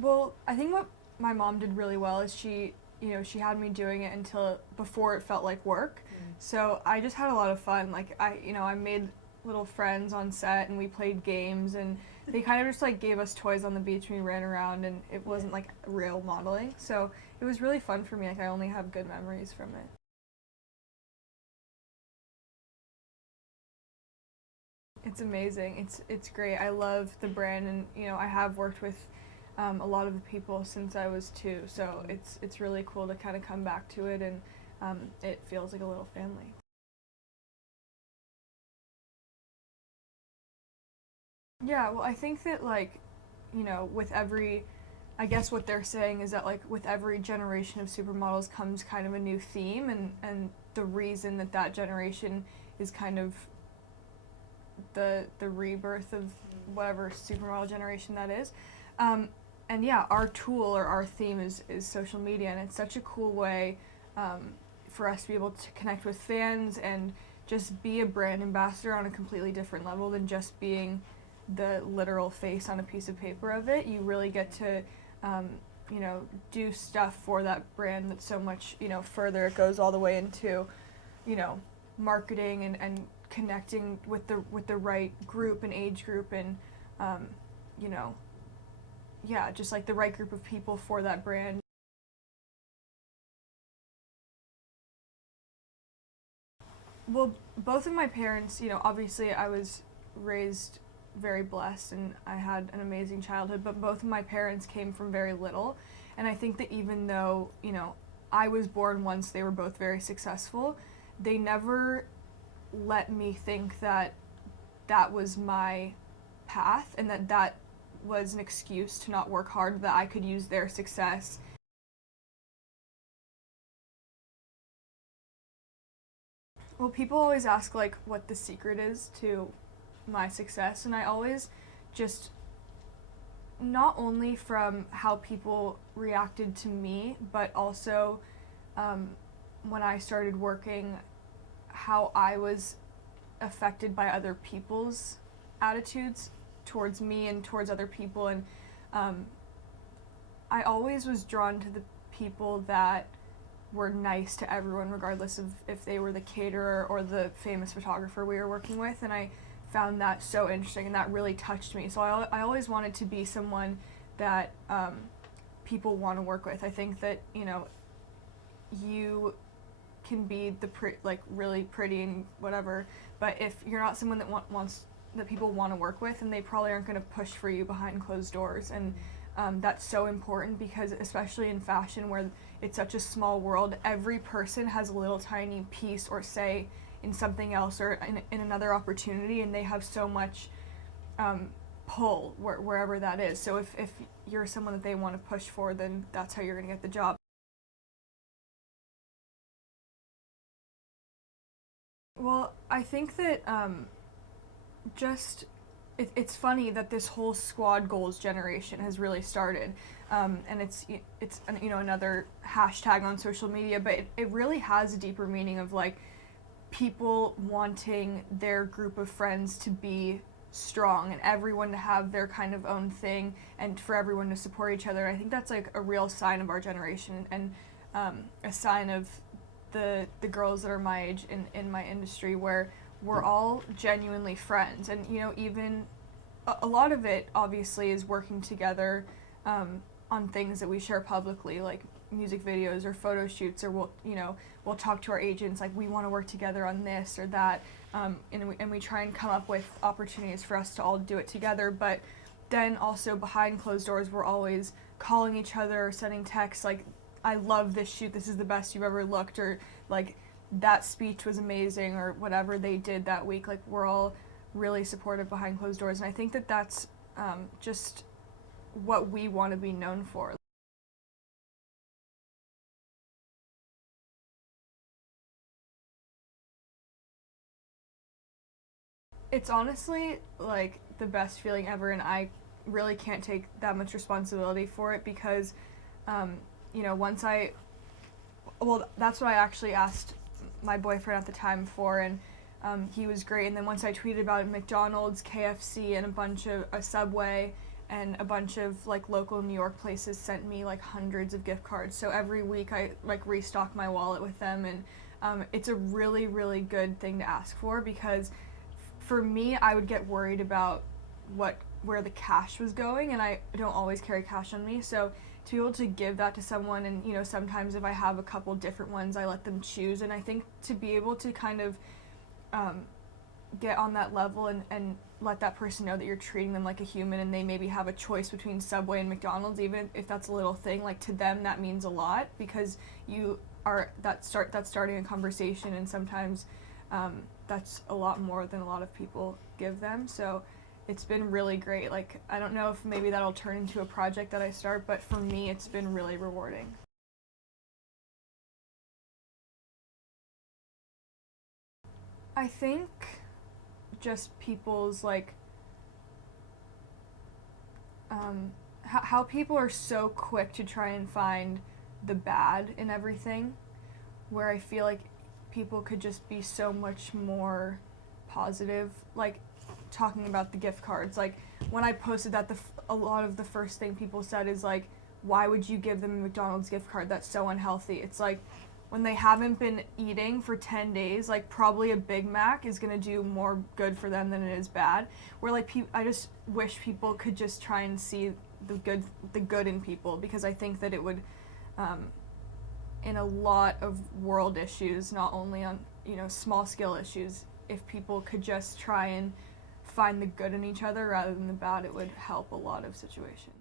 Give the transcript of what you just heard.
Well, I think what my mom did really well is she had me doing it until before it felt like work. So I just had a lot of fun. Like I made little friends on set and we played games and they kind of just like gave us toys on the beach and we ran around and it wasn't like real modeling. So it was really fun for me. Like I only have good memories from it. It's amazing. It's great. I love the brand, and I have worked with a lot of the people since I was two. So it's really cool to kind of come back to it, and it feels like a little family. Yeah. Well, I think that with every, I guess what they're saying is that like with every generation of supermodels comes kind of a new theme, and the reason that that generation is kind of the rebirth of whatever supermodel generation that is. Um, and yeah, our tool or our theme is social media, and it's such a cool way um, for us to be able to connect with fans and just be a brand ambassador on a completely different level than just being the literal face on a piece of paper of it. You really get to, um, do stuff for that brand that's so much, further. It goes all the way into, you know, marketing and connecting with the right group and age group and, um, you know, yeah, just like the right group of people for that brand. Well, both of my parents, obviously I was raised very blessed and I had an amazing childhood, but both of my parents came from very little. And I think that even though, I was born once they were both very successful, they never let me think that that was my path and that was an excuse to not work hard, that I could use their success. Well, people always ask like what the secret is to my success, and I always just, not only from how people reacted to me, but also um, when I started working, how I was affected by other people's attitudes towards me and towards other people. And um, I always was drawn to the people that were nice to everyone, regardless of if they were the caterer or the famous photographer we were working with. And I found that so interesting, and that really touched me. So I always wanted to be someone that people want to work with. I think that you can be like really pretty and whatever, but if you're not someone that wants that people want to work with, and they probably aren't going to push for you behind closed doors. And that's so important because especially in fashion where it's such a small world, every person has a little tiny piece or say in something else or in another opportunity, and they have so much um, pull wherever that is. So if you're someone that they want to push for, then that's how you're going to get the job. Well, I think that just it's funny that this whole squad goals generation has really started, and it's another hashtag on social media, but it really has a deeper meaning of like people wanting their group of friends to be strong and everyone to have their kind of own thing and for everyone to support each other. I think that's like a real sign of our generation and a sign of the girls that are my age in my industry, where we're all genuinely friends. And even a lot of it obviously is working together on things that we share publicly, like music videos or photo shoots, or we'll talk to our agents like we want to work together on this or that, and we try and come up with opportunities for us to all do it together. But then also behind closed doors, we're always calling each other or sending texts like, I love this shoot, this is the best you've ever looked, or like that speech was amazing, or whatever they did that week. Like we're all really supportive behind closed doors, and I think that that's just what we want to be known for. It's honestly like the best feeling ever, and I really can't take that much responsibility for it because, um, once well, that's what I actually asked my boyfriend at the time for, and he was great. And then once I tweeted about it, McDonald's, KFC, and a bunch of a Subway, and a bunch of like local New York places sent me like hundreds of gift cards. So every week I like restock my wallet with them, and it's a really really good thing to ask for, because for me I would get worried about where the cash was going, and I don't always carry cash on me. So to be able to give that to someone, and sometimes if I have a couple different ones, I let them choose. And I think to be able to kind of get on that level and let that person know that you're treating them like a human, and they maybe have a choice between Subway and McDonald's, even if that's a little thing, like to them that means a lot, because you are that's starting a conversation, and sometimes that's a lot more than a lot of people give them. So it's been really great. Like, I don't know if maybe that'll turn into a project that I start, but for me it's been really rewarding. I think just people's like how people are so quick to try and find the bad in everything, where I feel like people could just be so much more positive. Like, talking about the gift cards, like when I posted that, a lot of the first thing people said is like, why would you give them a McDonald's gift card? That's so unhealthy. It's like, when they haven't been eating for 10 days, like probably a Big Mac is going to do more good for them than it is bad. Where like I just wish people could just try and see the good in people, because I think that it would in a lot of world issues, not only on small scale issues, if people could just try and find the good in each other rather than the bad, it would help a lot of situations.